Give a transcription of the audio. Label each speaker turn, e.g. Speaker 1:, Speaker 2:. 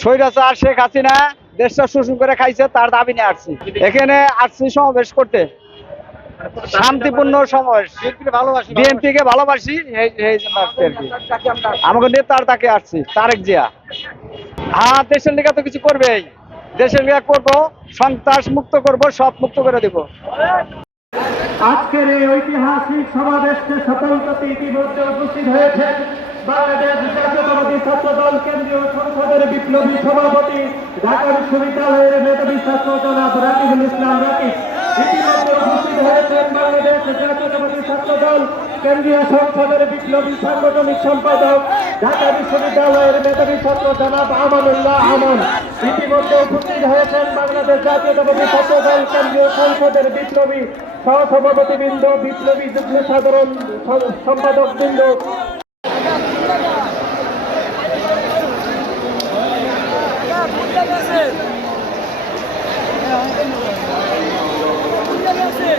Speaker 1: ছয়টা
Speaker 2: চার শেখ হাসিনা। দেশটা শোষণ করে খাইছে, তার দাবি নিয়ে আসছি। এখানে আসছি সমাবেশ করতে। শান্তিপূর্ণ সমাবেশ। বিএনপি কে। ভালোবাসি আমাকে নেতার তাকে আসছি, তারেক জিয়া। হ্যাঁ দেশের লিগা তো কিছু করবেই। দেশের লিগা করব, সন্ত্রাস মুক্ত করব সব মুক্ত করে দিব।
Speaker 3: আজকের এই ঐতিহাসিক সমাবেশে স্বতন্ত্রতে ইতিমধ্যে উপস্থিত হয়েছে বাংলাদেশ জাতীয়তাবাদী ছাত্র সংসদের বিপ্লবী সভাপতি ঢাকা বিশ্ববিদ্যালয়ের মেধাবী ছাত্র জনাব রাকিবুল ইসলাম রাকিব। ইতিমধ্যে উপস্থিত বিপ্লবী সাংগঠনিক সম্পাদক, ঢাকা বিপ্লবী যুগ্ম সাধারণ সম্পাদক আছে